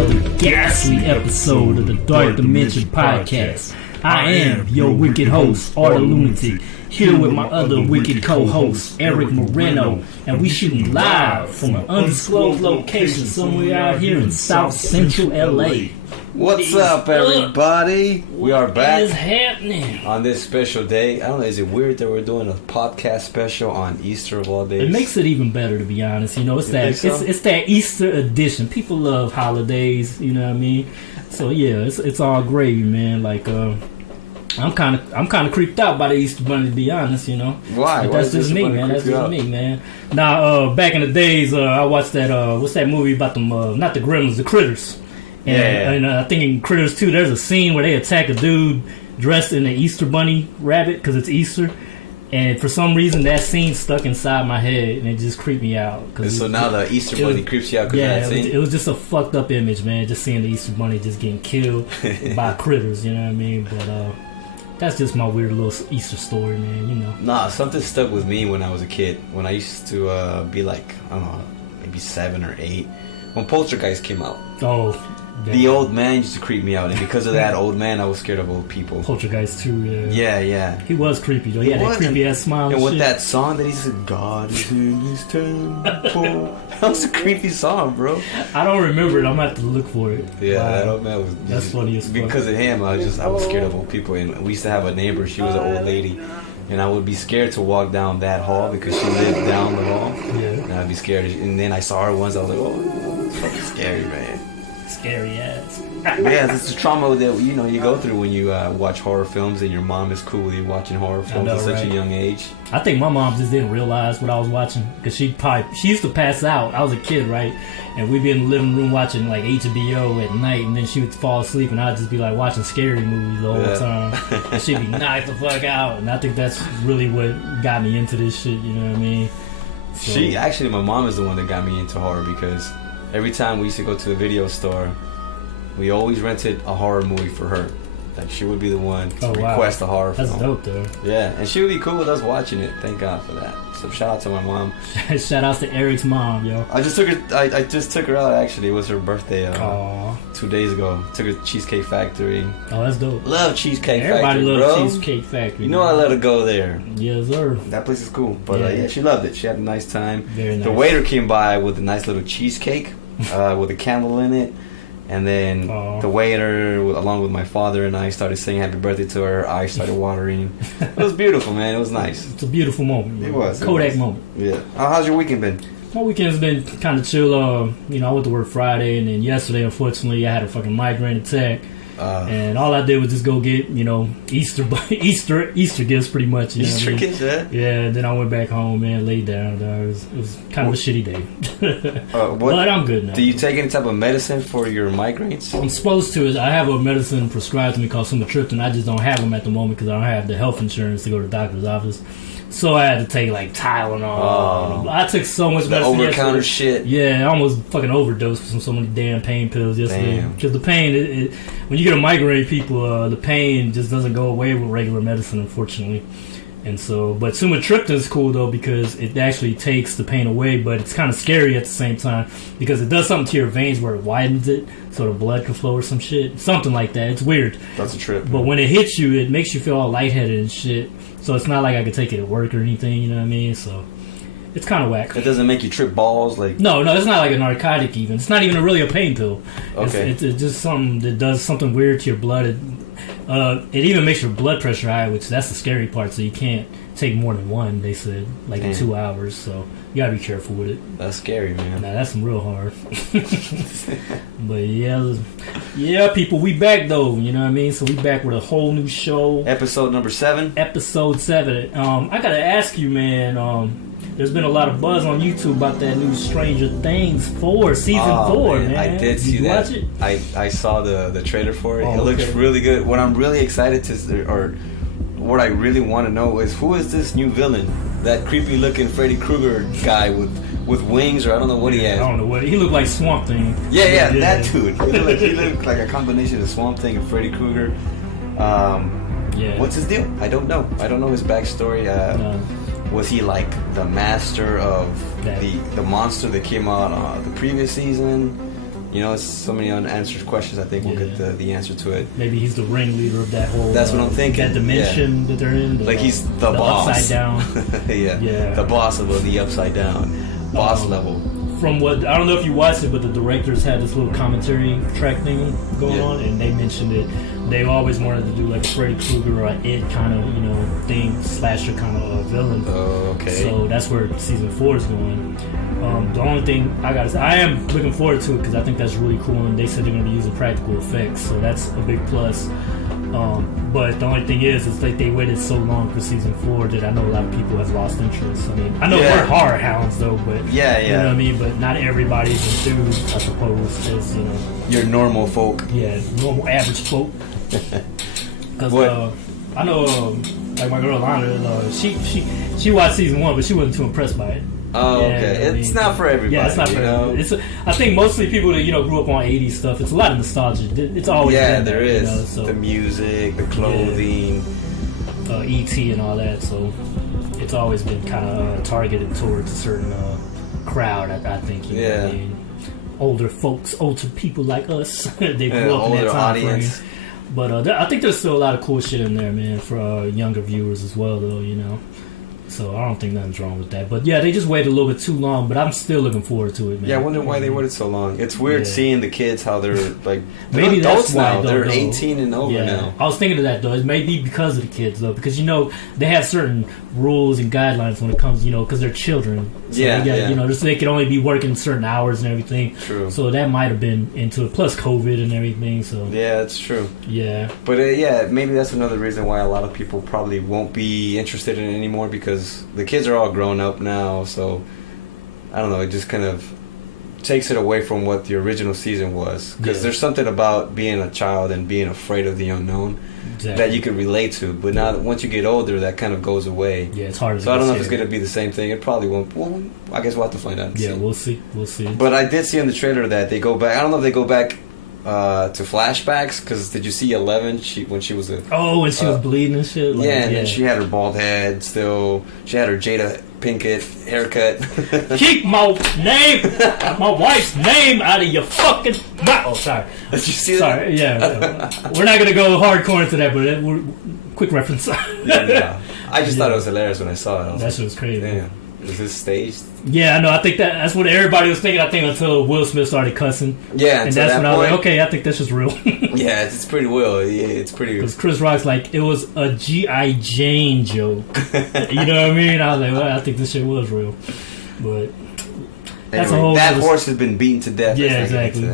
another ghastly episode of the Dark Dimension Podcast. I am your wicked host, Art Lunatic, here with my other wicked co-host, Eric Moreno, and we shooting live from an undisclosed location somewhere out here in South Central LA. What's up, everybody? We are back. What is happening? On this special day. I don't know, is it weird that we're doing a podcast special on Easter of all days? It makes it even better, to be honest. You know, it's that Easter edition. People love holidays, you know what I mean? So yeah, it's all gravy, man. Like I'm kind of creeped out by the Easter Bunny, to be honest. You know, why? But that's just me, man. That's just me, man. Now, back in the days, I watched that. What's that movie about them? Not the Gremlins, the Critters. And I think in Critters 2, there's a scene where they attack a dude dressed in an Easter Bunny rabbit because it's Easter. And for some reason, that scene stuck inside my head, and it just creeped me out. So now the Easter Bunny creeps you out because of that scene? It was just a fucked up image, man, just seeing the Easter Bunny just getting killed by critters, you know what I mean? But that's just my weird little Easter story, man, you know. Nah, something stuck with me when I was a kid. When I used to be like, I don't know, maybe 7 or 8. When Poltergeist came out. Oh, yeah. The old man used to creep me out, and because of that old man, I was scared of old people. Poltergeist 2, Yeah. He was creepy, though. He had that creepy ass smile. And with that song that he said, God is in his temple. That was a creepy song, bro. I don't remember it. I'm gonna have to look for it. Yeah, that old man was. That's funny as fuck. Because of him, I was scared of old people, and we used to have a neighbor. She was an old lady. And I would be scared to walk down that hall because she lived down the hall. Yeah. And I'd be scared. And then I saw her once. I was like, oh, it's fucking scary, man. Scary ass. Yeah, that's the trauma that you go through when you watch horror films, and your mom is cool with you watching horror films at such a young age. I think my mom just didn't realize what I was watching because she used to pass out. I was a kid, right? And we'd be in the living room watching like HBO at night, and then she would fall asleep, and I'd just be like watching scary movies the whole time. And she'd be knocked the fuck out, and I think that's really what got me into this shit. You know what I mean? So, my mom is the one that got me into horror because every time we used to go to the video store, we always rented a horror movie for her. Like, she would be the one to request a horror film. That's dope, though. Yeah, and she would be cool with us watching it. Thank God for that. So shout out to my mom. Shout out to Eric's mom, yo. I just took her out, actually. It was her birthday 2 days ago. Took her to Cheesecake Factory. Oh, that's dope. Love Cheesecake Everybody Factory, loves Cheesecake Factory. You know I let her go there. Yes, sir. That place is cool. But she loved it. She had a nice time. Very nice. The waiter came by with a nice little cheesecake with a candle in it. And then the waiter, along with my father and I, started saying happy birthday to her. Eyes started watering. It was beautiful, man. It was nice. It's a beautiful moment. It was. Kodak moment. Yeah. How's your weekend been? My weekend's been kind of chill. I went to work Friday, and then yesterday, unfortunately, I had a fucking migraine attack. And all I did was just go get, Easter gifts, pretty much. Easter gifts, yeah? Yeah, and then I went back home, man, laid down. It was kind of a shitty day. But I'm good now. Do you take any type of medicine for your migraines? I'm supposed to. I have a medicine prescribed to me called sumatriptan. I just don't have them at the moment because I don't have the health insurance to go to the doctor's office. So I had to take like Tylenol. I took so much medicine. The over-counter shit. Yeah, I almost fucking overdosed from so many damn pain pills yesterday. Because the pain, when you get a migraine, people, the pain just doesn't go away with regular medicine, unfortunately. And so, but sumatriptan is cool though because it actually takes the pain away, but it's kind of scary at the same time because it does something to your veins where it widens it so the blood can flow or some shit. Something like that. It's weird. That's a trip. But when it hits you, it makes you feel all lightheaded and shit. So it's not like I could take it at work or anything, you know what I mean? So it's kind of whack. It doesn't make you trip balls? No, it's not like a narcotic even. It's not even really a pain pill. Okay. It's just something that does something weird to your blood. It even makes your blood pressure high, which that's the scary part. So you can't take more than one, they said, in 2 hours. So you gotta be careful with it. That's scary, man. Nah, that's some real hard. But yeah, people, we back though. You know what I mean? So we back with a whole new show. Episode number 7. Episode 7. I gotta ask you, man. There's been a lot of buzz on YouTube about that new Stranger Things 4, season 4, man. I did see that. Did you watch it? I saw the trailer for it. It looks really good. What I'm really excited what I really want to know is who is this new villain? That creepy looking Freddy Krueger guy with wings, or I don't know what he has. I don't know what he looked like. Swamp Thing. Yeah, that dude. He looked like a combination of Swamp Thing and Freddy Krueger. What's his deal? I don't know. I don't know his backstory. Was he like the master of the monster that came out the previous season? You know, it's so many unanswered questions. I think we'll get the answer to it. Maybe he's the ringleader of that whole. That's what I'm thinking. That dimension that they're in. Like he's the boss. Upside down. yeah. The boss of the upside down. Boss level. From what I don't know if you watched it, but the directors had this little commentary track thing going on, and they mentioned it. They always wanted to do like a Freddy Krueger or an It kind of thing, slasher kind of villain. Oh, okay. So that's where season 4 is going. The only thing I gotta say, I am looking forward to it because I think that's really cool, and they said they're gonna be using practical effects, so that's a big plus. But the only thing is like they waited so long for season 4 that I know a lot of people have lost interest. I mean, I know we're horror hounds though, but you know what I mean. But not everybody's enthused, I suppose, as your normal folk. Yeah, normal average folk. Because I know, like my girl Lana, she watched season 1, but she wasn't too impressed by it. Oh, okay. It's not for everybody. Yeah, it's not for everybody. I think mostly people that grew up on 80s stuff. It's a lot of nostalgia. It's always been there is. So. The music, the clothing, E.T. and all that. So it's always been kind of targeted towards a certain crowd. I think. You know what I mean? Older folks, older people like us. They grew up in that time audience. Frame. But I think there's still a lot of cool shit in there, man, for younger viewers as well, though. So I don't think nothing's wrong with that. But yeah, they just waited a little bit too long, but I'm still looking forward to it, man. Yeah, I wonder why they waited so long. It's weird seeing the kids, how they're like, maybe adults that's why now. They're 18 and over now. I was thinking of that, though. It may be because of the kids, though, because, they have certain rules and guidelines when it comes, because they're children. So they can only be working certain hours and everything. True. So that might have been into it, plus COVID and everything. So yeah, that's true. Yeah. But maybe that's another reason why a lot of people probably won't be interested in it anymore, because the kids are all grown up now. So I don't know. It just kind of takes it away from what the original season was, because there's something about being a child and being afraid of the unknown that you can relate to. But now, once you get older, that kind of goes away. Yeah, it's hard. So I don't know if it's going to be the same thing. It probably won't. Well, I guess we'll have to find out. Yeah, we'll see. But I did see in the trailer that they go back. I don't know if they go back to flashbacks, because did you see 11? When she was when she was bleeding and shit. And then she had her bald head still. She had her Jada Pinkett haircut. Keep my wife's name out of your fucking mouth. Oh, sorry. Did you see that? Sorry, yeah. We're not gonna go hardcore into that, but quick reference. I just thought it was hilarious when I saw it. That shit was crazy. Damn. Is this staged? Yeah, I know. I think that's what everybody was thinking. I think until Will Smith started cussing. Yeah, and that's when I was like, okay, I think this is real. Yeah, it's pretty real. Yeah, it's pretty. Because Chris Rock's like, it was a G.I. Jane joke. You know what I mean? I was like, well, I think this shit was real. But that's a whole. That horse has been beaten to death. Yeah, exactly.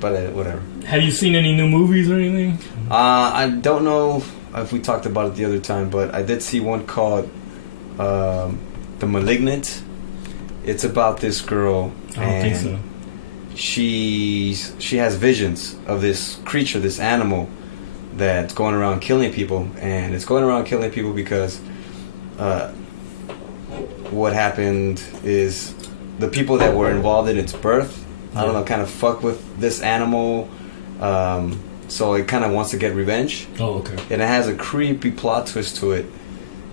But whatever. Have you seen any new movies or anything? I don't know if we talked about it the other time, but I did see one called The Malignant. It's about this girl. I don't think so. She has visions of this creature, this animal that's going around killing people, and it's going around killing people because what happened is the people that were involved in its birth, I don't know, kind of fuck with this animal, so it kind of wants to get revenge. Oh, okay. And it has a creepy plot twist to it,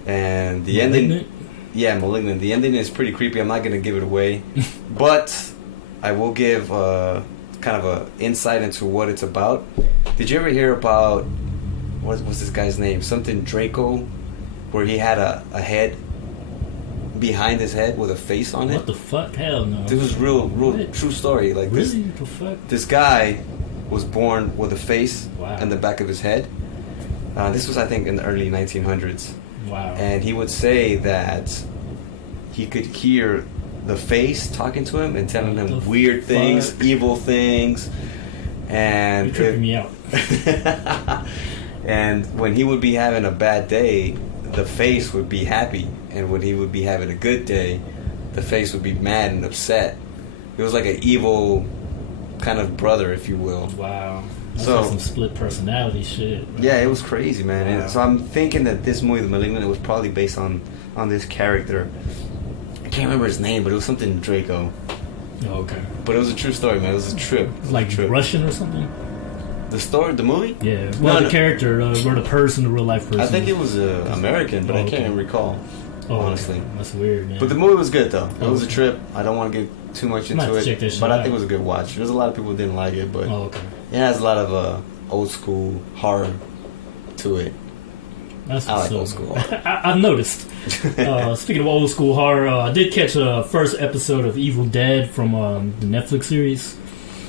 and the Malignant? ending. Yeah, Malignant. The ending is pretty creepy. I'm not going to give it away. But I will give kind of a insight into what it's about. Did you ever hear about, what was this guy's name? Something Draco, where he had a head behind his head with a face on it? What the fuck? Hell no. This was real true story. Like really? What the fuck? This guy was born with a face in the back of his head. This was, I think, in the early 1900s. Wow. And he would say that he could hear the face talking to him and telling him weird things, evil things. And you're tripping me out. And when he would be having a bad day, the face would be happy. And when he would be having a good day, the face would be mad and upset. It was like an evil kind of brother, if you will. Wow. That's like some split personality shit. Right? Yeah, it was crazy, man. Wow. And so I'm thinking that this movie, The Malignant, was probably based on this character. I can't remember his name, but it was something Draco. Oh, okay. But it was a true story, man. It was a trip. Like Russian or something? The story, the movie? Yeah. Well, the character, or the person, the real life person. I think it was American, but I can't recall. honestly. Okay. That's weird, man. But the movie was good though. It was a trip. I don't want to get too much into it, but I think it was a good watch. There's a lot of people who didn't like it, but it has a lot of old school horror to it. That's I like old school horror. I've noticed. Speaking of old school horror, I did catch a first episode of Evil Dead from the Netflix series.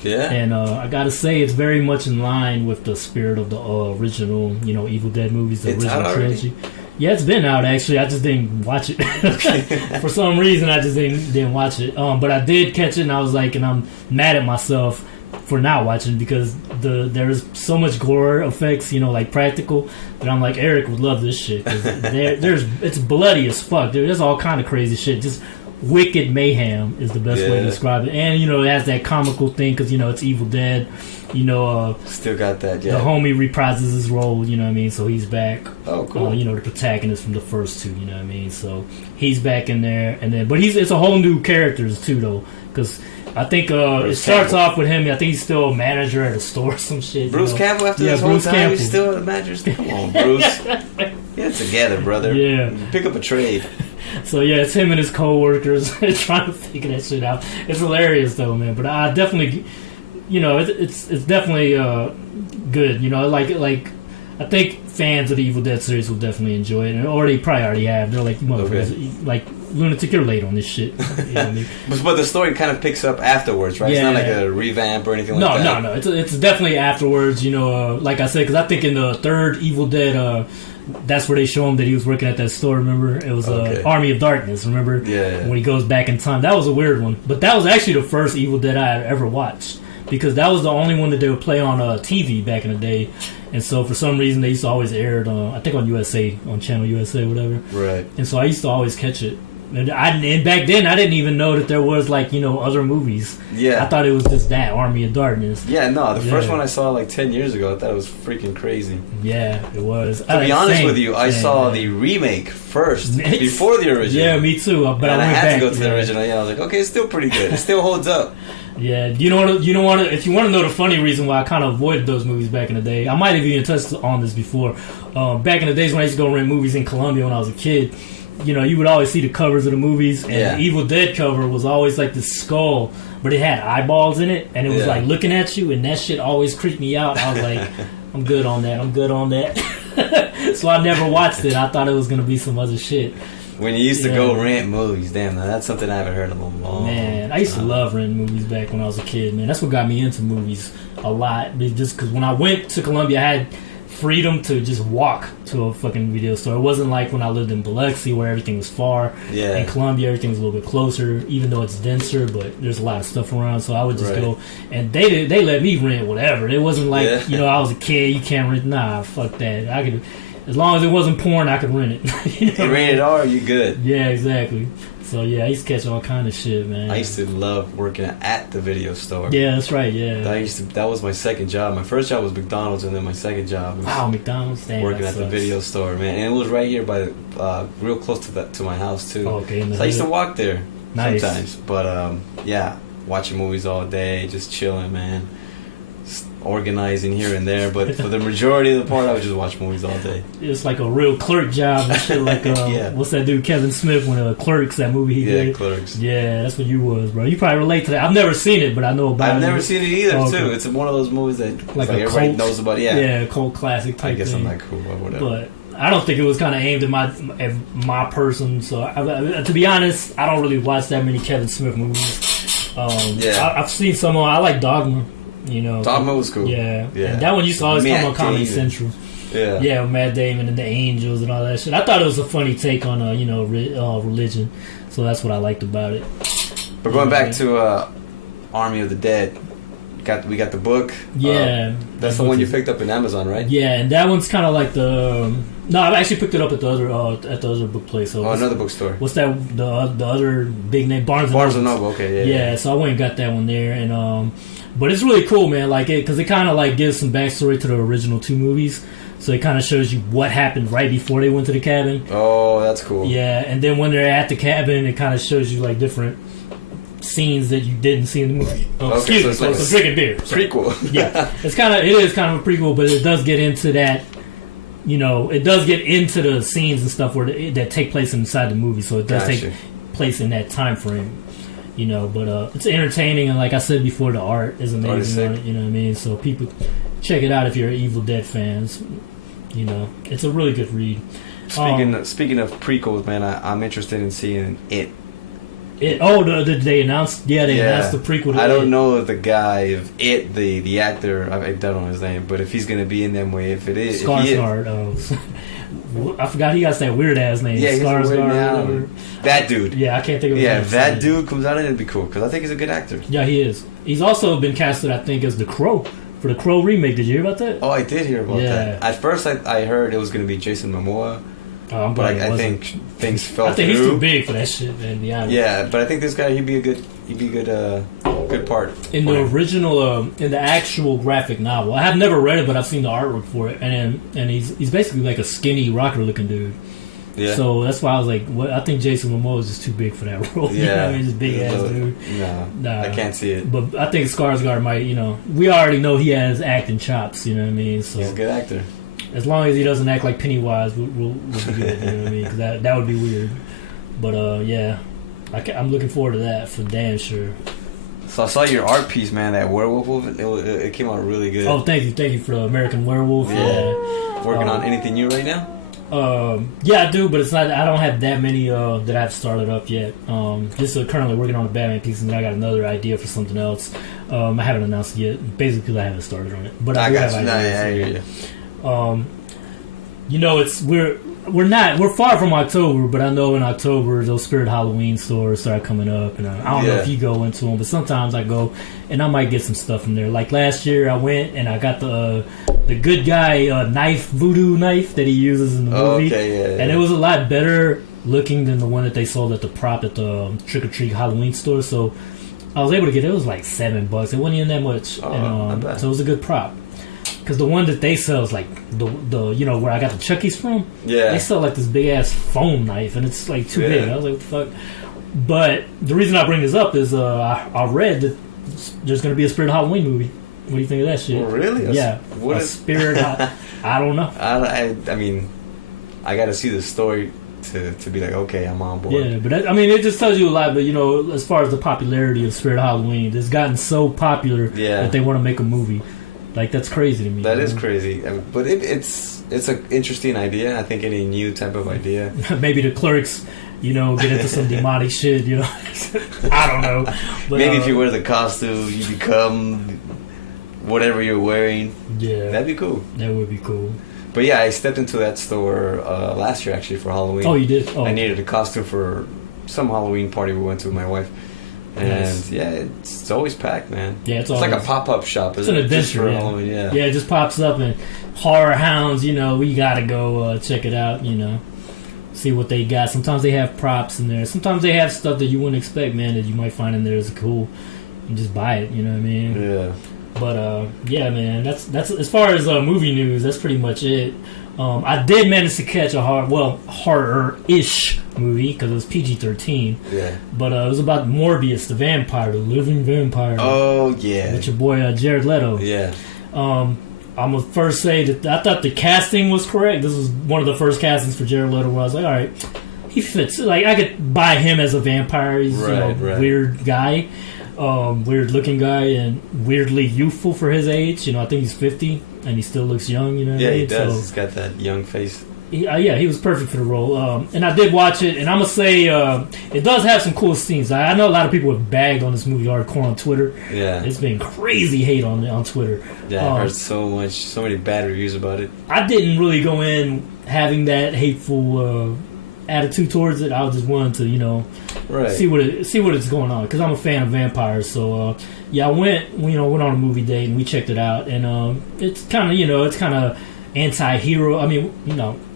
Yeah. And I gotta say, it's very much in line with the spirit of the original, Evil Dead movies, the original trilogy. Yeah, it's been out actually. I just didn't watch it for some reason. I just didn't watch it. But I did catch it, and I was like, and I'm mad at myself for not watching because there's so much gore effects, like practical, that I'm like, Eric would love this shit. It's bloody as fuck. There's all kind of crazy shit. Just wicked mayhem is the best way to describe it. And it has that comical thing because it's Evil Dead. Still got that. Yeah. The homie reprises his role. You know what I mean? So he's back. Oh, cool. The protagonist from the first two. You know what I mean? So he's back in there, but it's a whole new characters too though, because I think it starts off with him. I think he's still a manager at a store or some shit. Bruce Campbell after this whole time, he's still a manager. Come on, Bruce. Get it together, brother. Yeah. Pick up a trade. So yeah, it's him and his co-workers trying to figure that shit out. It's hilarious though, man. But I definitely, it's definitely good. Like I think fans of the Evil Dead series will definitely enjoy it, or they probably already have. They're like, motherfuckers, like lunatic, you're late on this shit. You know what I mean? But the story kind of picks up afterwards, right? Yeah. It's not like a revamp or anything like that. No. It's definitely afterwards. Like I said, because I think in the third Evil Dead, that's where they show him that he was working at that store. Remember, it was Army of Darkness. Remember, when he goes back in time. That was a weird one, but that was actually the first Evil Dead I had ever watched because that was the only one that they would play on TV back in the day. And so for some reason they used to always air it I think on USA, on Channel USA, whatever. Right. And so I used to always catch it. And back then I didn't even know that there was other movies. Yeah. I thought it was just that Army of Darkness. Yeah, no, the first one I saw 10 years ago, I thought it was freaking crazy. Yeah, it was. To be honest with you, I saw the remake first before the original. Yeah, me too. But I had back, to go to the original. Yeah, I was like, okay, it's still pretty good. It still holds up. Yeah, if you want to know the funny reason why I kind of avoided those movies back in the day, I might have even touched on this before. Back in the days when I used to go rent movies in Columbia when I was a kid, you would always see the covers of the movies, and the Evil Dead cover was always like this skull, but it had eyeballs in it, and it was like looking at you, and that shit always creeped me out. I was like, I'm good on that. So I never watched it. I thought it was going to be some other shit. When you used to go rent movies, damn, now that's something I haven't heard in a long Man, I used to love renting movies back when I was a kid, man. That's what got me into movies a lot. Just because when I went to Columbia, I had freedom to just walk to a fucking video store. It wasn't like when I lived in Biloxi where everything was far. Yeah. In Columbia, everything was a little bit closer, even though it's denser, but there's a lot of stuff around. So I would just go, and they let me rent whatever. It wasn't like, I was a kid, you can't rent. Nah, fuck that. I could... As long as it wasn't porn, I could rent it. You rated R, you good. Yeah, exactly. So, yeah, I used to catch all kind of shit, man. I used to love working at the video store. Yeah, that's right, yeah. That was my second job. My first job was McDonald's, and then my second job was McDonald's? Damn, working at the video store, man. And it was right here by real close to my house, too. Oh, okay. So I used to walk there sometimes. But, watching movies all day, just chilling, man. Organizing here and there, but for the majority of the part, I would just watch movies all day. It's like a real clerk job and shit. Like, what's that dude, Kevin Smith, when Clerks, that movie he did? Yeah, Clerks. Yeah, that's what you was, bro. You probably relate to that. I've never seen it, but I know about it. I've never seen it either, too. It's one of those movies that like everybody knows about. Yeah, a cult classic type I guess thing. I'm not cool or whatever. But I don't think it was kind of aimed at my person. So, to be honest, I don't really watch that many Kevin Smith movies. I've seen some. I like Dogma. Dogma was cool. Yeah. And that one used to always come on Comedy Central. Yeah, with Matt Damon and the Angels and all that shit. I thought it was a funny take on religion, so that's what I liked about it. But going back to Army of the Dead, we got the book. Yeah, that's the one you picked up in Amazon, right? Yeah, and that one's kind of like the. No, I actually picked it up at the other book place. So another bookstore. What's that? The other big name, Barnes and Noble. Okay, yeah. So I went and got that one there, and but it's really cool, man. Like because it kind of like gives some backstory to the original two movies. So it kind of shows you what happened right before they went to the cabin. Oh, that's cool. Yeah, and then when they're at the cabin, it kind of shows you like different scenes that you didn't see in the movie. Excuse me, so it's drinking beer. Prequel. Yeah, it is kind of a prequel, but it does get into that it does get into the scenes and stuff that take place inside the movie, so it does take place in that time frame. But it's entertaining, and like I said before, the art is amazing on it, you know what I mean? So people check it out if you're Evil Dead fans. It's a really good read. Speaking of prequels, man, I'm interested in seeing It. They announced the prequel to I don't know if the guy, if It, the actor, I don't know his name, but if he's going to be in that way, if it is. Skarsgård. I forgot he got that weird ass name. Yeah, Skarsgård. That dude. Yeah, I can't think of his name. Yeah, if that dude comes out, it'd be cool, because I think he's a good actor. Yeah, he is. He's also been casted, I think, as the Crow for the Crow remake. Did you hear about that? Oh, I did hear about that. At first, I heard it was going to be Jason Momoa. But I think things fell through. I think he's too big for that shit, man. To be honest. Yeah, but I think this guy he'd be a good part in the original, in the actual graphic novel. I have never read it, but I've seen the artwork for it, and he's basically like a skinny rocker looking dude. Yeah. So that's why I was like, I think Jason Momoa is just too big for that role. Yeah, he's a big ass dude. Nah, I can't see it. But I think Skarsgård might. We already know he has acting chops. You know what I mean? So he's a good actor. As long as he doesn't act like Pennywise, we'll be good. You know what I mean? Because that would be weird. But yeah, I'm looking forward to that for damn sure. So I saw your art piece, man. That werewolf, it came out really good. Oh, thank you for the American Werewolf. Yeah. Working on anything new right now? Yeah, I do, but it's not. I don't have that many that I've started up yet. Just currently working on a Batman piece, and then I got another idea for something else. I haven't announced it yet. Basically, I haven't started on it, but I got you. I hear you. We're far from October, but I know in October those Spirit Halloween stores start coming up, and I don't know if you go into them, but sometimes I go and I might get some stuff from there. Like last year, I went and I got the good guy voodoo knife that he uses in the movie, and it was a lot better looking than the one that they sold at the Trick or Treat Halloween store. So I was able to get it. Was like $7. It wasn't even that much, so it was a good prop. Because the one that they sell is like the where I got the Chuckies from. Yeah, they sell like this big ass foam knife, and it's like too big. I was like, what the fuck? But the reason I bring this up is I read that there's going to be a Spirit Halloween movie. What do you think of that shit? Oh, really? Yeah, what is Spirit? I don't know. I mean, I got to see the story to be like, okay, I'm on board. Yeah, but it just tells you a lot. But as far as the popularity of Spirit Halloween, it's gotten so popular that they want to make a movie. Like, that's crazy to me. That is crazy. But it's an interesting idea. I think any new type of idea. Maybe the Clerks, get into some demonic shit, I don't know. But, maybe if you wear the costume, you become whatever you're wearing. Yeah. That'd be cool. That would be cool. But yeah, I stepped into that store last year, actually, for Halloween. Oh, you did? Oh. I needed a costume for some Halloween party we went to with my wife. And nice. Yeah, it's always packed, man. Yeah, it's like a pop-up shop. It's an adventure. Yeah, it just pops up, and horror hounds. We gotta go check it out. See what they got. Sometimes they have props in there. Sometimes they have stuff that you wouldn't expect, man, that you might find in there is cool. And just buy it. You know what I mean? Yeah. But yeah, man. That's as far as movie news. That's pretty much it. I did manage to catch a horror-ish movie because it was PG-13. Yeah. But it was about Morbius, the vampire, the living vampire. Oh, yeah. With your boy Jared Leto. Yeah. I'm going to first say that I thought the casting was correct. This was one of the first castings for Jared Leto where I was like, all right, he fits. Like, I could buy him as a vampire. He's weird guy. Weird-looking guy and weirdly youthful for his age. I think he's 50 and he still looks young. Yeah, he does. So, he's got that young face. He was perfect for the role. And I did watch it, and I'm gonna say it does have some cool scenes. I know a lot of people have bagged on this movie hardcore on Twitter. Yeah, it's been crazy hate on Twitter. Yeah, I heard so many bad reviews about it. I didn't really go in having that hateful attitude towards it. I just wanted to, see what it's going on because I'm a fan of vampires. So I went on a movie date and we checked it out, and it's kind of anti-hero.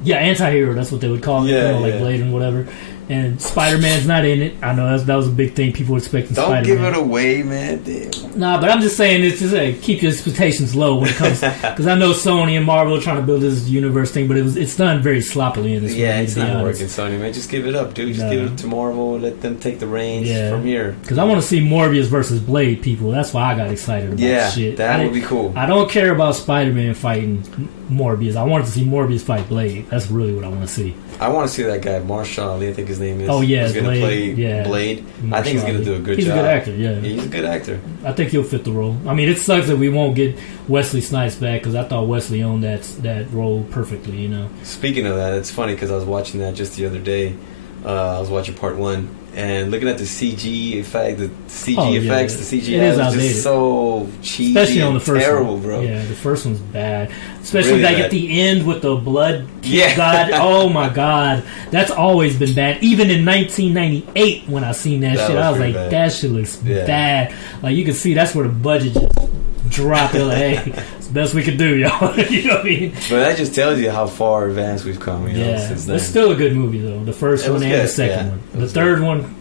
Anti-hero. That's what they would call it. Like Blade and whatever. And Spider-Man's not in it. I know that was a big thing. People were expecting Spider-Man. Don't give it away, man. Damn. Nah, but I'm just saying it's just keep your expectations low when it comes because I know Sony and Marvel are trying to build this universe thing, but it's done very sloppily in this movie. Yeah, it's not working, Sony, man. Just give it up, dude. Just give it to Marvel. Let them take the reins from here. Because I want to see Morbius versus Blade, people. That's why I got excited about shit. That would be cool. I don't care about Spider-Man fighting Morbius. I wanted to see Morbius fight Blade. That's really what I want to see. I want to see that guy, Marshall Ali, I think his name is. Oh, yeah. He's going to play Blade. I think he's going to do a good job. He's a good actor, yeah. He's a good actor. I think he'll fit the role. I mean, it sucks that we won't get Wesley Snipes back because I thought Wesley owned that role perfectly, you know. Speaking of that, it's funny because I was watching that just the other day. I was watching part 1. And looking at the CG effect, the CG it is outdated. Just so cheesy, especially on the first terrible, one. Bro. Yeah, the first one's bad. Especially really like bad. At the end with the blood. Yeah. God, oh my God, that's always been bad. Even in 1998, when I seen that shit, I was like, bad. That shit looks bad. Like you can see, that's where the budget just dropped. They're like, hey, it's the best we could do, y'all. You know what I mean? But that just tells you how far advanced we've come. You know, since then. It's still a good movie though. The first one and the second one. The third one,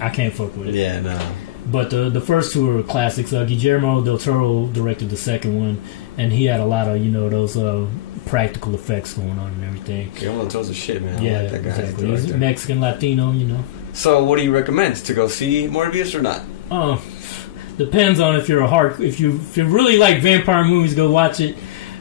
I can't fuck with it. Yeah, no. But the first two are classics. Guillermo del Toro directed the second one, and he had a lot of those practical effects going on and everything. Guillermo del Toro's a shit, man. Yeah, I like that guy. exactly. He's Mexican, Latino, you know. So, what do you recommend? To go see Morbius or not? Depends on if you're if you really like vampire movies, go watch it.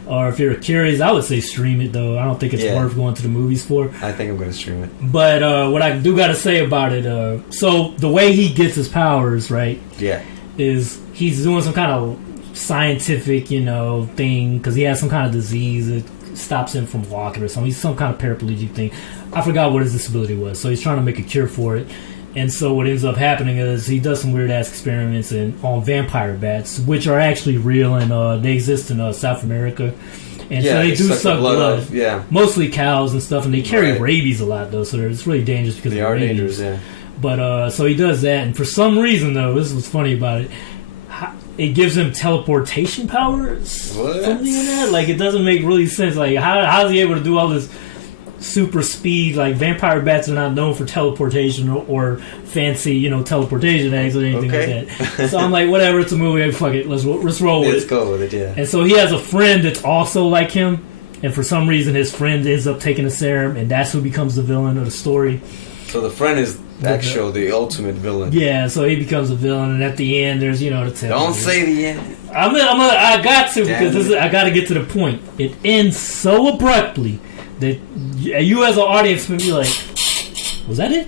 Or if you're curious, I would say stream it, though. I don't think it's worth going to the movies for. I think I'm going to stream it. But what I do got to say about it, so the way he gets his powers, right? Yeah. Is he's doing some kind of scientific, thing, because he has some kind of disease that stops him from walking or something. He's some kind of paraplegic thing. I forgot what his disability was. So he's trying to make a cure for it. And so what ends up happening is he does some weird-ass experiments on vampire bats, which are actually real, and they exist in South America. And so they do suck blood. Yeah. Mostly cows and stuff, and they carry rabies a lot, though, so it's really dangerous because they of are rabies. Dangerous, yeah. But, so he does that, and for some reason, though, this is what's funny about it, it gives him teleportation powers from the internet. Like, it doesn't make really sense. Like, how is he able to do all this super speed? Like, vampire bats are not known for teleportation or fancy, teleportation eggs or anything like that. So I'm like, whatever, it's a movie, fuck it, let's roll with it. Let's go with it, yeah. And so he has a friend that's also like him, and for some reason his friend ends up taking a serum, and that's who becomes the villain of the story. So the friend is the ultimate villain. Yeah, so he becomes a villain, and at the end there's, the tale. Don't say the end. I got to, because I got to get to the point. It ends so abruptly that you as an audience would be like, was that it?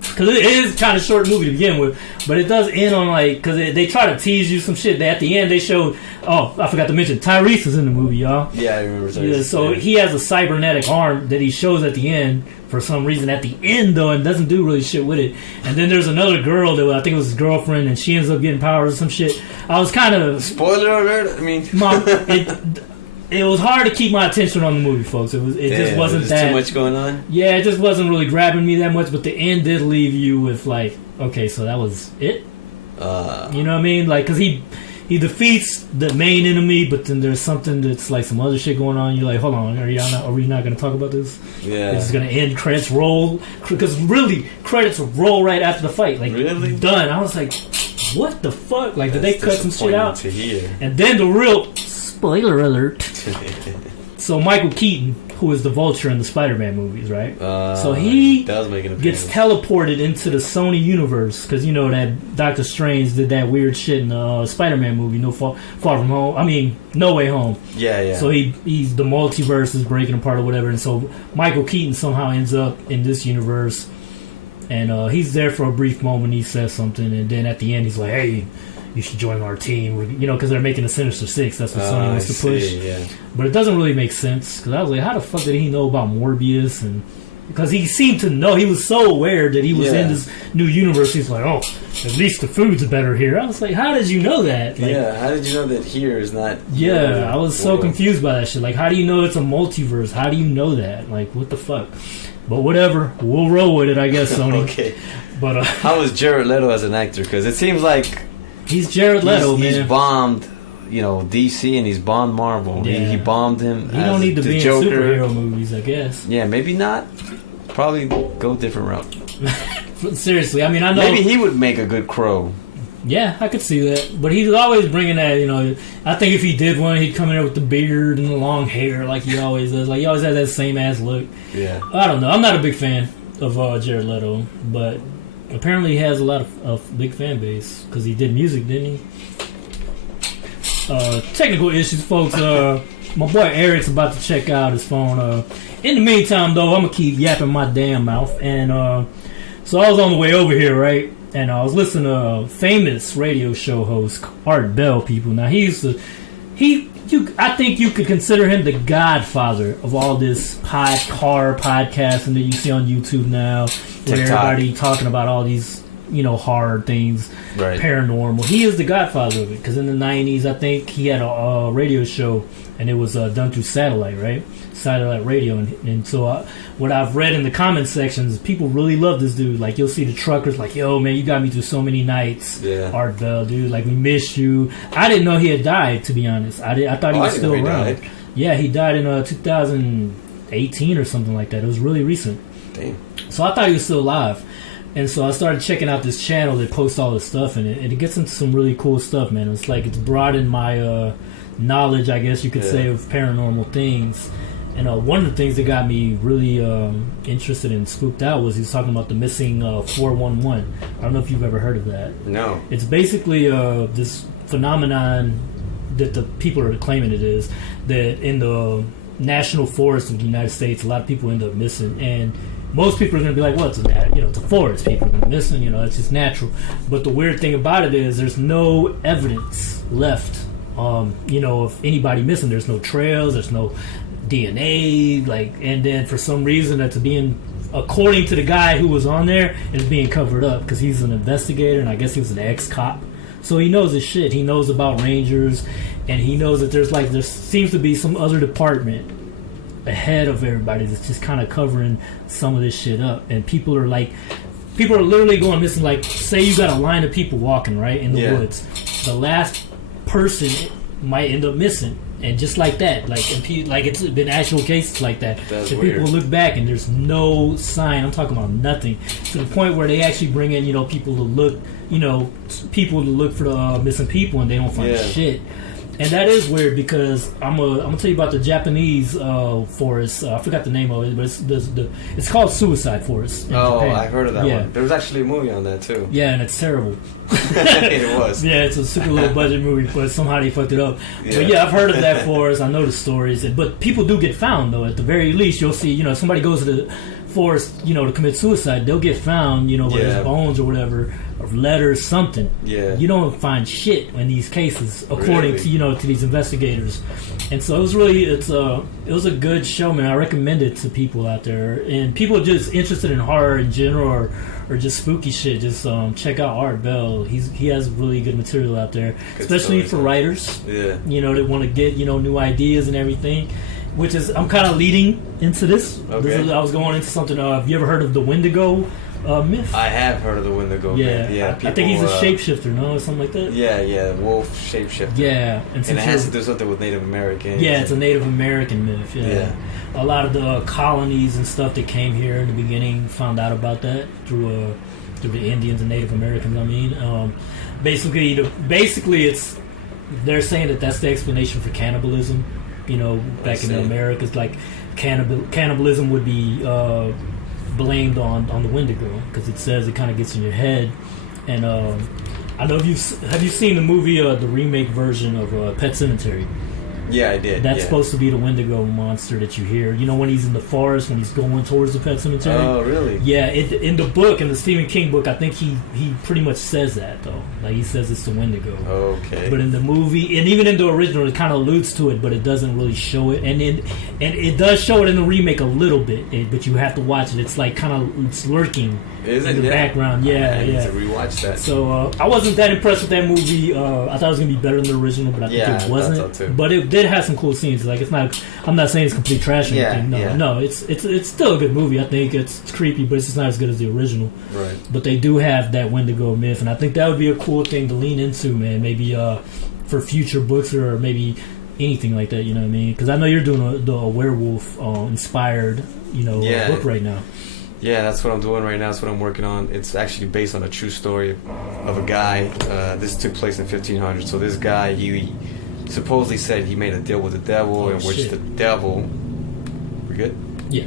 Because it is kind of a short movie to begin with, but it does end on because they try to tease you some shit. At the end they showed, I forgot to mention, Tyrese is in the movie, y'all. Yeah, I remember Tyrese. Yeah, so he has a cybernetic arm that he shows at the end for some reason at the end, though, and doesn't do really shit with it. And then there's another girl that I think was his girlfriend, and she ends up getting powers or some shit. I was kind of... Spoiler alert, I mean... It was hard to keep my attention on the movie, folks. It just wasn't that... too much going on? Yeah, it just wasn't really grabbing me that much, but the end did leave you with, okay, so that was it? You know what I mean? Because he defeats the main enemy, but then there's something that's some other shit going on. You're like, hold on, are we not going to talk about this? Yeah. This is going to end, credits roll. Because really, credits roll right after the fight. Really? Done. I was like, what the fuck? Did they cut some shit out? To hear. And then the real... Spoiler alert. So Michael Keaton, who is the Vulture in the Spider-Man movies, right? So he gets teleported into the Sony universe because that Doctor Strange did that weird shit in the Spider-Man movie, Far From Home. I mean, No Way Home. Yeah, yeah. So he's the multiverse is breaking apart or whatever, and so Michael Keaton somehow ends up in this universe, and he's there for a brief moment. He says something, and then at the end he's like, "Hey, you should join our team," because they're making a Sinister Six. That's what Sony wants to push. Yeah. But it doesn't really make sense, because I was like, how the fuck did he know about Morbius? And because he seemed to know, he was so aware that he was in this new universe. He's like, at least the food's better here. I was like, how did you know that? How did you know that here is not... Yeah, I was so confused by that shit. How do you know it's a multiverse? How do you know that? What the fuck? But whatever, we'll roll with it, I guess, Sony. Okay. But how was Jared Leto as an actor? Because it seems like... He's Jared Leto, man. He's bombed, DC, and he's bombed Marvel. Yeah. He bombed him. He don't need to be Joker. In superhero movies, I guess. Yeah, maybe not. Probably go a different route. Seriously, I mean, I know. Maybe he would make a good Crow. Yeah, I could see that. But he's always bringing that, I think if he did one, he'd come in there with the beard and the long hair like he always does. He always has that same ass look. Yeah. I don't know. I'm not a big fan of Jared Leto, but... Apparently he has a lot of big fan base because he did music, didn't he? technical issues, folks. My boy Eric's about to check out his phone. In the meantime, though, I'm gonna keep yapping my damn mouth. And so I was on the way over here, right? And I was listening to a famous radio show host, Art Bell. People, now I think you could consider him the godfather of all this horror podcasting that you see on YouTube now, where everybody talking about all these, horror things, right, paranormal. He is the godfather of it, because in the 90s, I think he had a radio show, and it was done through satellite, right? Satellite radio. And so what I've read in the comment sections, people really love this dude. Like, you'll see the truckers like, yo, man, you got me through so many nights. Yeah. Art Bell, dude. Like, we missed you. I didn't know he had died, to be honest. I thought he was still around. Yeah, he died in 2018 or something like that. It was really recent. Damn. So I thought he was still alive. And so I started checking out this channel that posts all this stuff in it, and it gets into some really cool stuff, man. It's like it's broadened my knowledge, I guess you could say, of paranormal things. And one of the things that got me really interested and spooked out was he was talking about the missing 411. I don't know if you've ever heard of that. No. It's basically this phenomenon that the people are claiming it is, that in the national forest of the United States, a lot of people end up missing, and most people are going to be like, well, it's a forest. People are going to be missing, it's just natural. But the weird thing about it is there's no evidence left, of anybody missing. There's no trails, there's no DNA, and then for some reason that's being, according to the guy who was on there, it's being covered up because he's an investigator, and I guess he was an ex-cop. So he knows his shit. He knows about rangers, and he knows that there seems to be some other department ahead of everybody that's just kind of covering some of this shit up. And people are literally going missing. Like, say you got a line of people walking right in the woods, the last person might end up missing, and just like that, it's been actual cases like that. That's so weird. People look back and there's no sign. I'm talking about nothing, to the point where they actually bring in people to look for the missing people, and they don't find shit. And that is weird, because I'm gonna tell you about the Japanese forest. I forgot the name of it, but it's called Suicide Forest. Japan. I've heard of that one. There was actually a movie on that too. Yeah, and it's terrible. It was. Yeah, it's a super low budget movie, but somehow they fucked it up. Yeah. But yeah, I've heard of that forest. I know the stories, but people do get found though. At the very least, you'll see. If somebody goes to the forest, to commit suicide, they'll get found. With there's bones or whatever, or letters, something. Yeah. You don't find shit in these cases, according to to these investigators. And so it was a good show, man. I recommend it to people out there, and people just interested in horror in general, or just spooky shit. Just check out Art Bell. He has really good material out there, especially for writers. Yeah. That want to get new ideas and everything. Which is, I'm kind of leading into this. Okay. I was going into something. Have you ever heard of the Wendigo myth? I have heard of the Wendigo myth. Yeah. I think he's a shapeshifter, no? Or something like that? Yeah, wolf shapeshifter. Yeah. And it has to do something with Native Americans. Yeah, it's a Native American myth, yeah. A lot of the colonies and stuff that came here in the beginning found out about that through the Indians and Native Americans, basically it's, they're saying that that's the explanation for cannibalism. Back in the Americas, like cannibalism would be blamed on the Wendigo, because it says it kind of gets in your head. And I know have you seen the movie, the remake version of Pet Sematary? Yeah, I did. That's supposed to be the Wendigo monster that you hear. When he's in the forest, when he's going towards the Pet Sematary. Oh, really? Yeah, in the book, in the Stephen King book, I think he pretty much says that, though. Like, he says it's the Wendigo. Okay. But in the movie, and even in the original, it kind of alludes to it, but it doesn't really show it. And it does show it in the remake a little bit, but you have to watch it. It's like it's lurking in the background. Yeah, I need to rewatch that. So I wasn't that impressed with that movie. I thought it was going to be better than the original, but I think it wasn't. I thought so too. But it did have some cool scenes. Like, it's not. I'm not saying it's complete trash or anything. No, it's still a good movie. I think it's creepy, but it's just not as good as the original. Right. But they do have that Wendigo myth, and I think that would be a cool thing to lean into, man. Maybe for future books, or maybe anything like that. You know what I mean? Because I know you're doing a werewolf inspired, book right now. Yeah, that's what I'm doing right now. That's what I'm working on. It's actually based on a true story of a guy. This took place in 1500. So this guy, he supposedly said he made a deal with the devil, which the devil... We good? Yeah.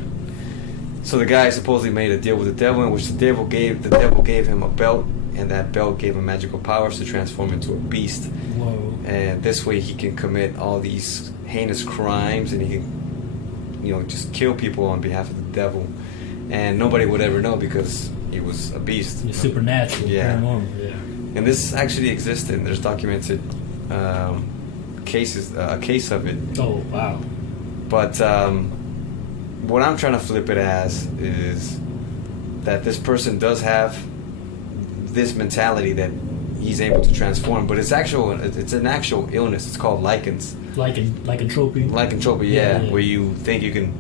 So the guy supposedly made a deal with the devil, in which the devil gave him a belt, and that belt gave him magical powers to transform into a beast. Whoa. And this way he can commit all these heinous crimes, and he can, you know, just kill people on behalf of the devil. And nobody would ever know because he was a beast. It's supernatural, paranormal, yeah. And this actually existed. There's documented cases, a case of it. Oh, wow. But what I'm trying to flip it as is that this person does have this mentality that he's able to transform, but it's an actual illness. It's called lycanthropy. Lycanthropy, yeah, where you think you can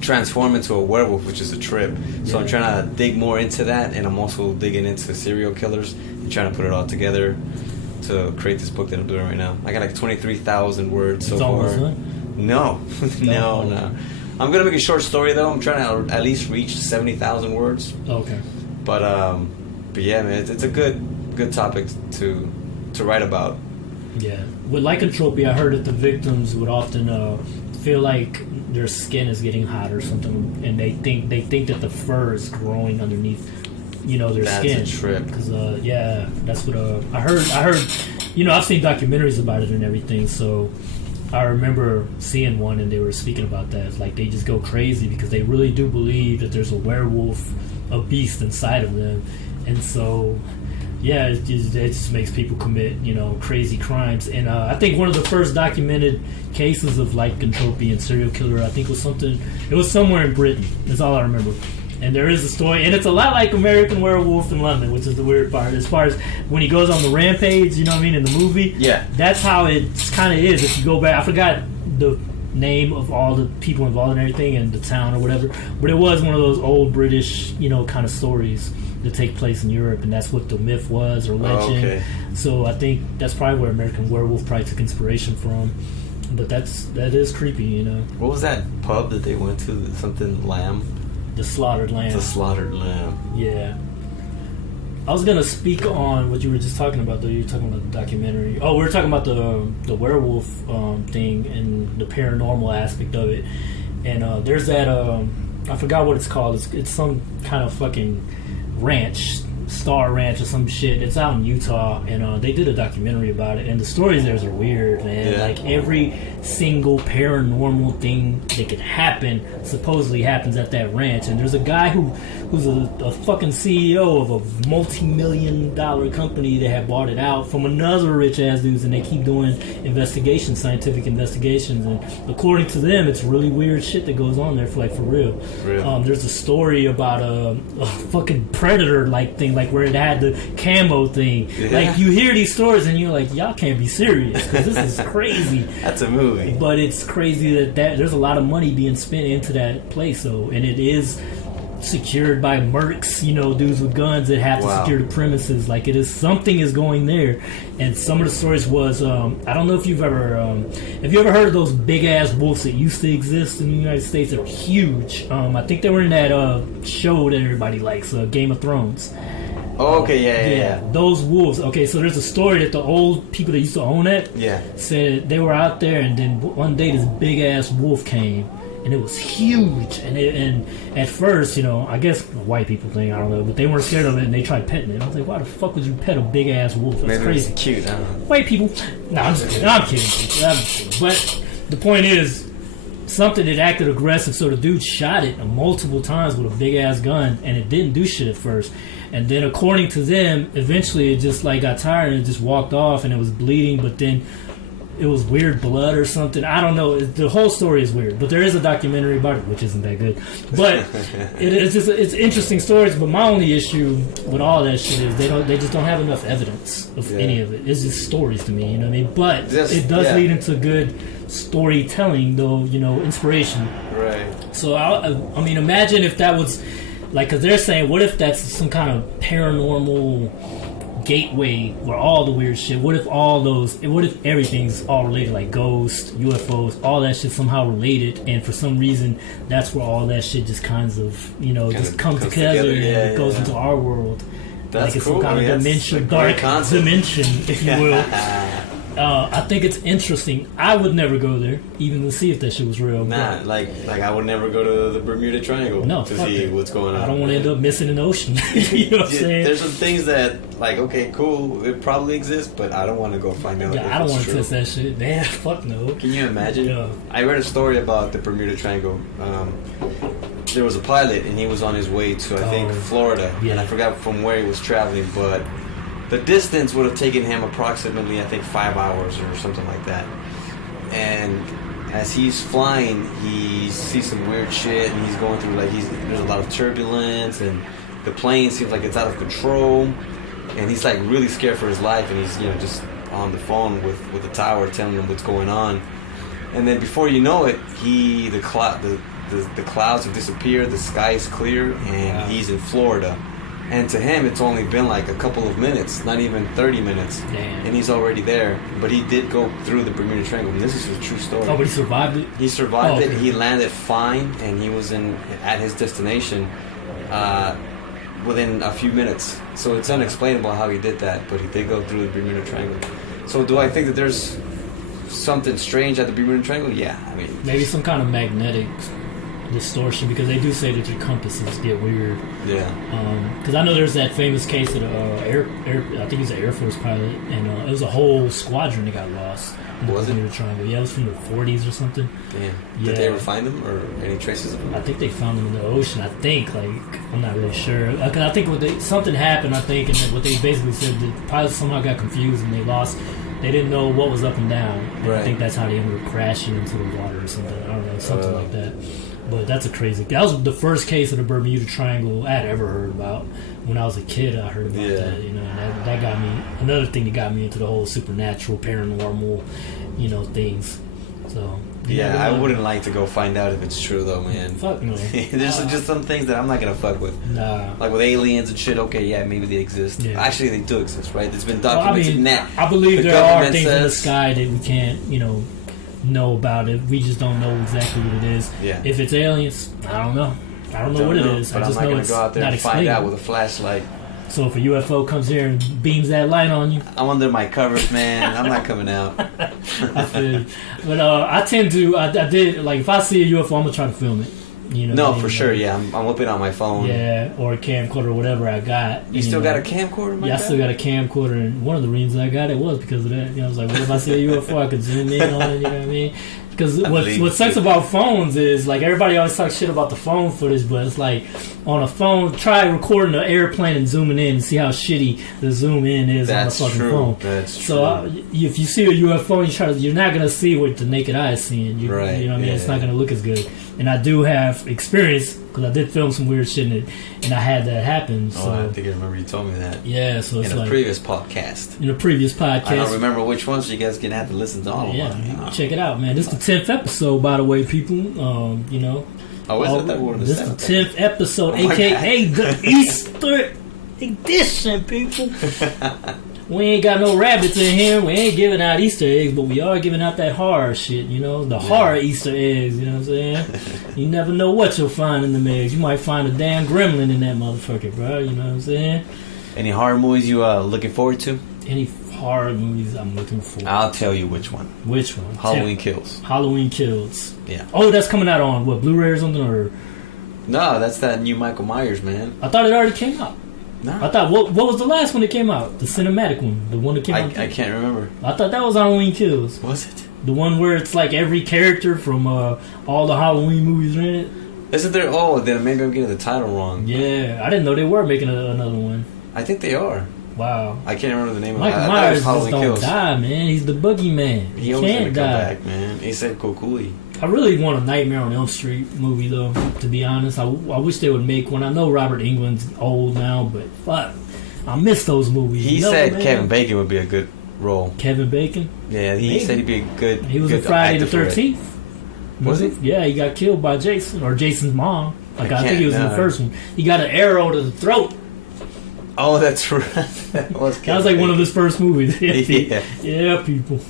transform into a werewolf, which is a trip. So I'm trying to dig more into that, and I'm also digging into serial killers and trying to put it all together to create this book that I'm doing right now. I got like 23,000 words so far. No. No. I'm gonna make a short story though. I'm trying to at least reach 70,000 words. Okay. But yeah, man, it's a good topic to write about. Yeah. With lycanthropy, I heard that the victims would often feel like their skin is getting hot or something, and they think that the fur is growing underneath, you know, their skin. That's a trip. Because that's what I heard. You know, I've seen documentaries about it and everything, so I remember seeing one and they were speaking about that. It's like they just go crazy because they really do believe that there's a werewolf, a beast inside of them, and so. Yeah, it just makes people commit, you know, crazy crimes. And I think one of the first documented cases of lycanthropy and serial killer, I think it was somewhere in Britain. That's all I remember. And there is a story, and it's a lot like American Werewolf in London, which is the weird part. As far as when he goes on the rampage, you know what I mean, in the movie? Yeah. That's how it kind of is. If you go back, I forgot the name of all the people involved and everything and the town or whatever, but it was one of those old British, you know, kind of stories that take place in Europe, and that's what the myth was or legend. Okay. So I think that's probably where American Werewolf probably took inspiration from. But that is creepy, you know. What was that pub that they went to? Something Lamb? The Slaughtered Lamb. The Slaughtered Lamb. Yeah. I was gonna speak on what you were just talking about, though. You were talking about the documentary. Oh, we were talking about the werewolf thing and the paranormal aspect of it. And there's that I forgot what it's called. It's some kind of fucking ranch, Star Ranch or some shit. It's out in Utah, and they did a documentary about it, and the stories there are weird, man. Yeah. Like every single paranormal thing that could happen supposedly happens at that ranch. And there's a guy who's a fucking CEO of a multi-million-dollar company that had bought it out from another rich-ass dudes, and they keep doing scientific investigations, and according to them, it's really weird shit that goes on there for real. There's a story about a fucking predator-like thing, like where it had the camo thing. Yeah. Like, you hear these stories, and you're like, y'all can't be serious, because this is crazy. That's a movie. But it's crazy that there's a lot of money being spent into that place, and it is secured by mercs, you know, dudes with guns that have to secure the premises. Like, it is, something is going there. And some of the stories was, I don't know if you've ever heard of those big ass wolves that used to exist in the United States. They're huge. I think they were in that show that everybody likes, Game of Thrones. Oh, okay, yeah. Those wolves. Okay, so there's a story that the old people that used to own it said they were out there, and then one day this big ass wolf came, and it was huge. And at first, you know, I guess white people thing, I don't know, but they weren't scared of it, and they tried petting it. I was like, why the fuck would you pet a big ass wolf? That's Maybe crazy. It's cute. I don't know. White people. No, I'm just kidding. I'm kidding. But the point is, something that acted aggressive, so the dude shot it multiple times with a big ass gun, and it didn't do shit at first. And then, according to them, eventually it just like got tired and it just walked off, and it was bleeding. But then it was weird blood or something. I don't know. The whole story is weird, but there is a documentary about it, which isn't that good. But it's interesting stories. But my only issue with all that shit is they just don't have enough evidence of any of it. It's just stories to me, you know what I mean? But it does lead into good storytelling, though, you know, inspiration. Right. So I mean, imagine if that was like, because they're saying, what if that's some kind of paranormal gateway where all the weird shit, what if everything's all related, like ghosts, UFOs, all that shit somehow related, and for some reason that's where all that shit just kinds of, you know, just comes together and it goes into our world. That's like it's cool. some kind of dimension, dark dimension, if you will. I think it's interesting. I would never go there, even to see if that shit was real. Nah, like I would never go to the Bermuda Triangle to see what's going on. I don't want to end up missing in the ocean. You know what I'm saying? There's some things that, like, okay, cool, it probably exists, but I don't want to go find out. Yeah, I don't want to test that shit. Man, fuck no. Can you imagine? Yeah. I read a story about the Bermuda Triangle. There was a pilot, and he was on his way to, I think, Florida, and I forgot from where he was traveling, but the distance would have taken him approximately, I think, 5 hours or something like that. And as he's flying, he sees some weird shit, and he's going through, like, there's a lot of turbulence, and the plane seems like it's out of control, and he's, like, really scared for his life, and he's, just on the phone with the tower telling him what's going on. And then before you know it, the clouds have disappeared, the sky is clear, and he's in Florida. And to him, it's only been like a couple of minutes, not even 30 minutes. Damn. And he's already there. But he did go through the Bermuda Triangle. And this is a true story. Oh, but he survived it? He survived it. He landed fine, and he was at his destination within a few minutes. So it's unexplainable how he did that, but he did go through the Bermuda Triangle. So do I think that there's something strange at the Bermuda Triangle? Yeah, I mean... Maybe some kind of magnetic distortion, because they do say that your compasses get weird. Yeah. Because I know there's that famous case of I think he's an Air Force pilot, and it was a whole squadron that got lost in the Bermuda Triangle. Yeah, it was from the 40s or something. Damn. Yeah. Did they ever find them, or any traces of them? I think they found them in the ocean. I think, I'm not really sure. Because I think something happened, I think, and what they basically said, the pilots somehow got confused and they lost. They didn't know what was up and down. And I think that's how they ended up crashing into the water or something. I don't know, something like that. But that's a crazy... That was the first case of the Bermuda Triangle I had ever heard about. When I was a kid, I heard about that. That got me... Another thing that got me into the whole supernatural, paranormal, things. So... Yeah, I wouldn't like to go find out if it's true, though, man. Fuck no. There's just some things that I'm not going to fuck with. Nah. Like with aliens and shit, okay, yeah, maybe they exist. Yeah. Actually, they do exist, right? It's been documented. I believe there are things in the sky that we can't, know about it. We just don't know exactly what it is. Yeah. If it's aliens, I don't know. I don't know what it is. But I just I'm not going to go out there and find out with a flashlight. So if a UFO comes here and beams that light on you, I'm under my covers, man. I'm not coming out. I feel. But I tend to. I did, like, if I see a UFO, I'm gonna try to film it. No, for sure. Yeah, I'm whipping out my phone. Yeah, or a camcorder, or whatever I got. You still got a camcorder? Yeah, I still got a camcorder, and one of the reasons I got it was because of that. I was like, what if I see a UFO? I could zoom in on it. You know what I mean? Because what sucks about phones is, like, everybody always talks shit about the phone footage, but it's like, on a phone, try recording an airplane and zooming in and see how shitty the zoom in is on the fucking phone. That's true. So if you see a UFO, you're not gonna see what the naked eye is seeing. You know what I mean? It's not gonna look as good. And I do have experience because I did film some weird shit and I had that happen. So. I think I remember you told me that. Yeah, so it's in a previous podcast. In a previous podcast. I don't remember which one, so you guys gonna have to listen to all of them. Check it out, man. This is the 10th episode, by the way, people. Oh, is it? This is the 10th episode, a.k.a. the Easter edition, people. We ain't got no rabbits in here. We ain't giving out Easter eggs, but we are giving out that horror shit, the horror Easter eggs, you know what I'm saying? You never know what you'll find in the eggs. You might find a damn gremlin in that motherfucker, bro, you know what I'm saying? Any horror movies you looking forward to? Any horror movies I'm looking for? I'll tell you which one. Which one? Halloween Kills. Halloween Kills. Yeah. Oh, that's coming out on, what, Blu-ray or something? Or? No, that's that new Michael Myers, man. I thought it already came out. No. I thought, what was the last one that came out? The cinematic one. The one that came out? I can't remember. I thought that was Halloween Kills. Was it? The one where it's like every character from all the Halloween movies are in it. Isn't there? Oh, then maybe I'm getting the title wrong. Yeah, I didn't know they were making another one. I think they are. Wow. I can't remember the name of it. Michael Myers just don't die, man. He's the boogeyman. He always can't die. Come back, man. He said Kokui. I really want a Nightmare on Elm Street movie, though, to be honest. I wish they would make one. I know Robert Englund's old now, but fuck. I miss those movies. He said Kevin Bacon would be a good role. Kevin Bacon? Yeah, he said he'd be a good. He was in Friday the 13th. Was he? Yeah, he got killed by Jason, or Jason's mom. I think he was in the first one. He got an arrow to the throat. Oh, that's right. That was like one of his first movies. Yeah, people.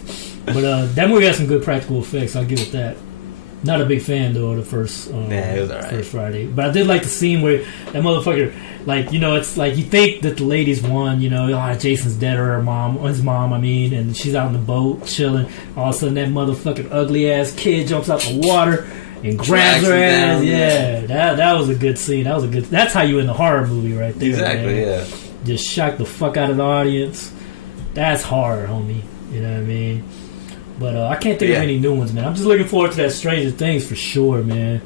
But that movie has some good practical effects. I'll give it that. Not a big fan though of the first it was alright. First Friday, but I did like the scene where that motherfucker, like, you know, it's like you think that the ladies won, you know, Jason's dead or his mom, I mean, and she's out on the boat chilling. All of a sudden, that motherfucking ugly ass kid jumps out the water and grabs her ass. Down, yeah, that was a good scene. That's how you in the horror movie right there. Exactly, man. yeah. Just shock the fuck out of the audience. That's horror, homie. You know what I mean? But I can't think of any new ones, man. I'm just looking forward to that Stranger Things for sure, man.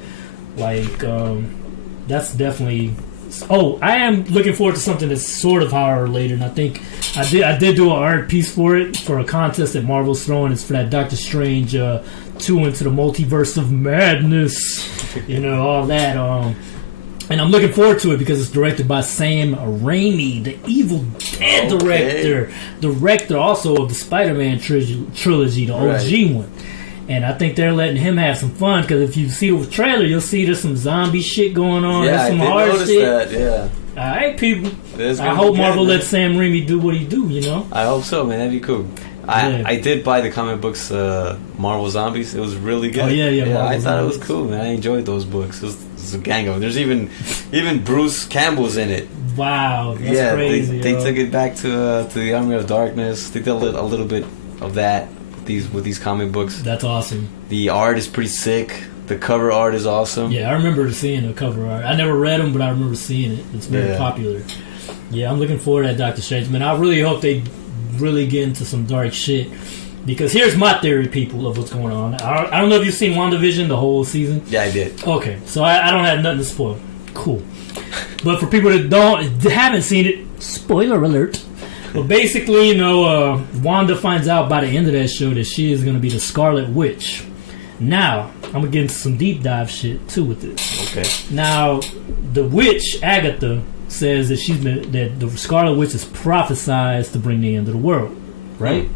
Like, that's definitely... Oh, I am looking forward to something that's sort of horror related, and I think I did do an art piece for it, for a contest that Marvel's throwing. It's for that Doctor Strange 2 into the Multiverse of Madness. You know, all that. And I'm looking forward to it because it's directed by Sam Raimi, the Evil Dead director also of the Spider-Man trilogy, the OG one. And I think they're letting him have some fun because if you see the trailer, you'll see there's some zombie shit going on. Yeah, there's some I did hard notice shit. that, yeah. All right, people. I hope Marvel lets Sam Raimi do what he do, you know? I hope so, man. That'd be cool. I did buy the comic books, Marvel Zombies. It was really good. Oh, yeah. I thought it was cool, man. I enjoyed those books. It was a gang of them. There's even Bruce Campbell's in it. Wow, that's crazy. They took it back to the Army of Darkness. They did a little bit of that with these comic books. That's awesome. The art is pretty sick. The cover art is awesome. Yeah, I remember seeing the cover art. I never read them, but I remember seeing it. It's very popular. Yeah, I'm looking forward to that Doctor Strange. Man, I really hope they really get into some dark shit. Because here's my theory, people, of what's going on. I don't know if you've seen WandaVision, the whole season. Yeah, I did. Okay, so I don't have nothing to spoil. Cool. But for people that haven't seen it, spoiler alert. But basically, you know, Wanda finds out by the end of that show that she is going to be the Scarlet Witch. Now, I'm going to get into some deep dive shit, too, with this. Okay. Now, the witch, Agatha, says that that the Scarlet Witch is prophesized to bring the end of the world. Right?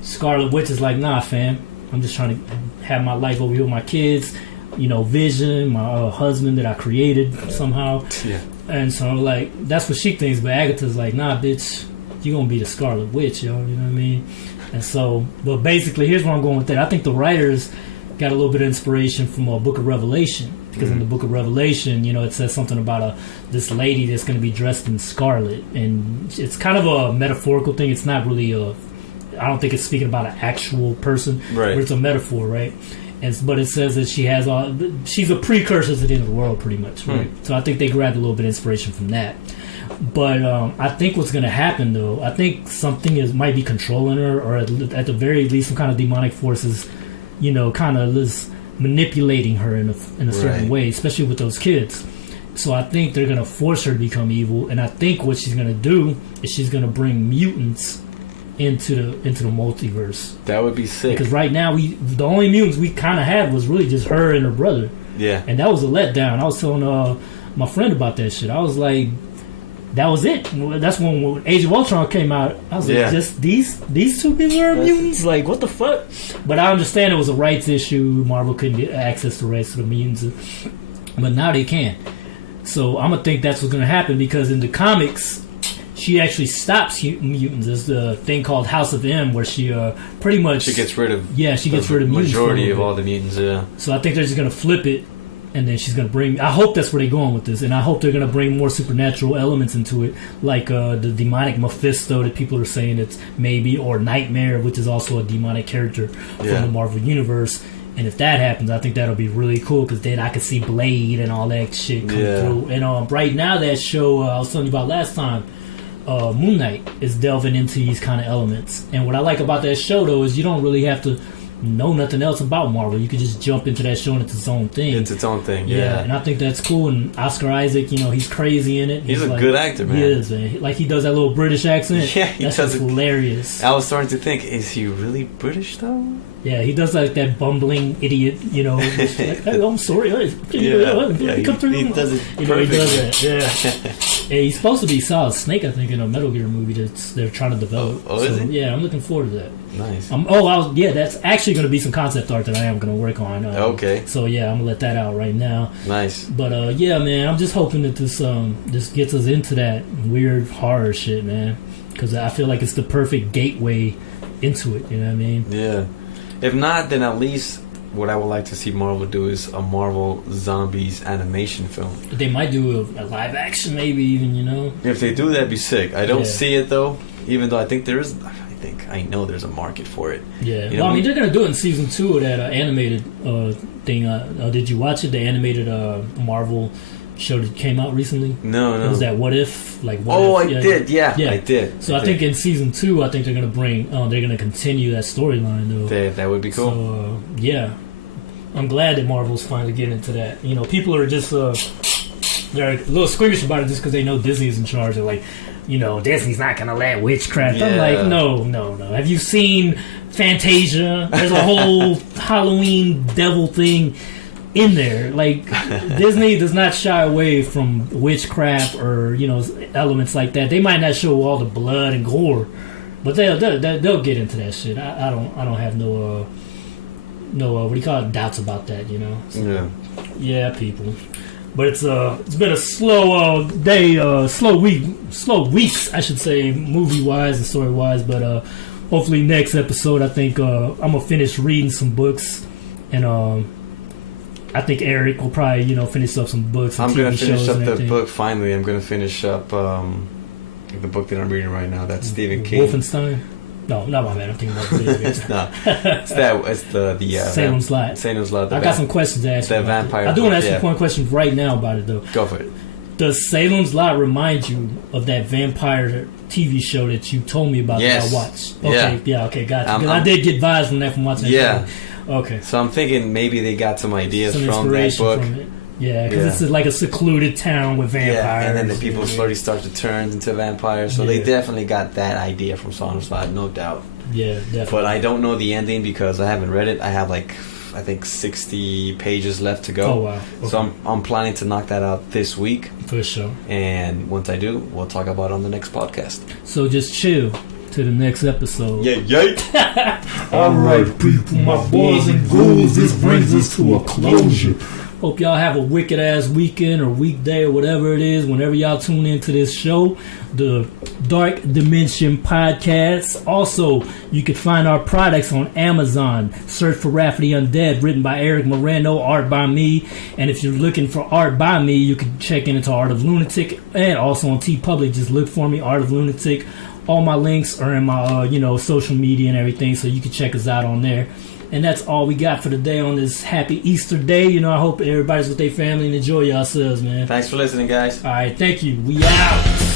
Scarlet Witch is like, nah, fam. I'm just trying to have my life over here with my kids. You know, Vision, my husband that I created somehow. Yeah. And so, like, that's what she thinks. But Agatha's like, nah, bitch, you're going to be the Scarlet Witch, yo. You know what I mean? And so, but basically, here's where I'm going with that. I think the writers got a little bit of inspiration from a Book of Revelation. Because in the Book of Revelation, you know, it says something about this lady that's going to be dressed in scarlet. And it's kind of a metaphorical thing. It's not really I don't think it's speaking about an actual person. Right. But it's a metaphor, right? But it says that she's a precursor to the end of the world, pretty much, right? So I think they grabbed a little bit of inspiration from that. But I think what's going to happen, though, I think something might be controlling her, or at the very least, some kind of demonic forces, you know, kind of manipulating her in a certain way, especially with those kids. So I think they're going to force her to become evil, and I think what she's going to do is she's going to bring mutants into the multiverse. That would be sick. Because right now the only mutants we kind of had was really just her and her brother. Yeah. And that was a letdown. I was telling my friend about that shit. I was like, that was it. That's when Age of Ultron came out. I was like, just these two people are mutants? Like, what the fuck? But I understand it was a rights issue. Marvel couldn't get access to the rights to the mutants. But now they can. So I'm going to think that's what's going to happen, because in the comics, she actually stops mutants. There's the thing called House of M, where she pretty much... She gets rid of... Yeah, she gets rid of mutants. Majority of all the mutants, yeah. So I think they're just going to flip it, and then she's going to bring... I hope that's where they're going with this, and I hope they're going to bring more supernatural elements into it, like the demonic Mephisto that people are saying it's maybe, or Nightmare, which is also a demonic character from the Marvel Universe. And if that happens, I think that'll be really cool, because then I could see Blade and all that shit come through. And right now, that show I was telling you about last time, Moon Knight, is delving into these kind of elements. And what I like about that show, though, is you don't really have to know nothing else about Marvel. You could just jump into that show and it's its own thing. It's its own thing, yeah. And I think that's cool. And Oscar Isaac, you know, he's crazy in it. He's a like, good actor, man. He is, man. Like, he does that little British accent. Yeah, he that's does it. Hilarious. I was starting to think, is he really British, though? Yeah, he does like that bumbling idiot, you know. Like, hey, I'm sorry. Come through. He does it perfect. You know, he does that, yeah. He's supposed to be Solid Snake, I think, in a Metal Gear movie they're trying to develop. Oh, is he? Yeah, I'm looking forward to that. Nice. That's actually going to be some concept art that I am going to work on. Okay. So, yeah, I'm going to let that out right now. Nice. But, yeah, man, I'm just hoping that this gets us into that weird horror shit, man. Because I feel like it's the perfect gateway into it, you know what I mean? Yeah. If not, then at least what I would like to see Marvel do is a Marvel Zombies animation film. They might do a live action, maybe even, you know. If they do, that'd be sick. I don't see it though, even though I think there is. I know there's a market for it. Yeah, you know, well, I mean, they're gonna do it in season 2 of that animated thing. Did you watch it? The animated Marvel show that came out recently. No. It was that What If? Like, what oh, if? I did. Yeah, I did. So I think in season 2, I think they're gonna bring. They're gonna continue that storyline though. That would be cool. So yeah, I'm glad that Marvel's finally getting into that. You know, people are just they're a little squeamish about it just because they know Disney's in charge. They're like, you know, Disney's not gonna let witchcraft. Yeah. I'm like, no. Have you seen Fantasia? There's a whole Halloween devil thing in there. Like, Disney does not shy away from witchcraft or, you know, elements like that. They might not show all the blood and gore, but they'll get into that shit. I don't have no what do you call it, doubts about that, you know. So, yeah, people. But it's been a slow day, slow weeks, I should say, movie wise and story wise. But hopefully next episode, I think I'm gonna finish reading some books, and I think Eric will probably, you know, finish up some books. And I'm gonna finish up the book finally. I'm gonna finish up the book that I'm reading right now. That's Stephen King. Wolfenstein. No, not my man. I'm thinking about it. It's not. It's the Salem's Lot. Salem's Lot. I got some questions to ask you. The vampire. I do want to ask you one question right now about it, though. Go for it. Does Salem's Lot remind you of that vampire TV show that you told me about that I watched? Okay, okay, gotcha. Because I did get vibes from that from watching that. Okay. So I'm thinking maybe they got some ideas from that book. From it. Yeah, because it's like a secluded town with vampires. Yeah, and then the people slowly start to turn into vampires. So they definitely got that idea from Salem's Lot, no doubt. Yeah, definitely. But I don't know the ending because I haven't read it. I have I think 60 pages left to go. Oh, wow. Okay. So I'm planning to knock that out this week. For sure. And once I do, we'll talk about it on the next podcast. So just chill to the next episode. Yeah. Alright, people, my boys and ghouls, this brings us to a closure. Hope y'all have a wicked ass weekend or weekday or whatever it is whenever y'all tune into this show, the Dark Dimension Podcast. Also, you can find our products on Amazon. Search for Rafferty Undead, written by Eric Moreno, art by me. And if you're looking for art by me, you can check into Art of Lunatic, and also on TeePublic. Just look for me, Art of Lunatic. All my links are in my social media and everything, so you can check us out on there. And that's all we got for today on this happy Easter day. You know, I hope everybody's with their family and enjoy yourselves, man. Thanks for listening, guys. All right, thank you. We out.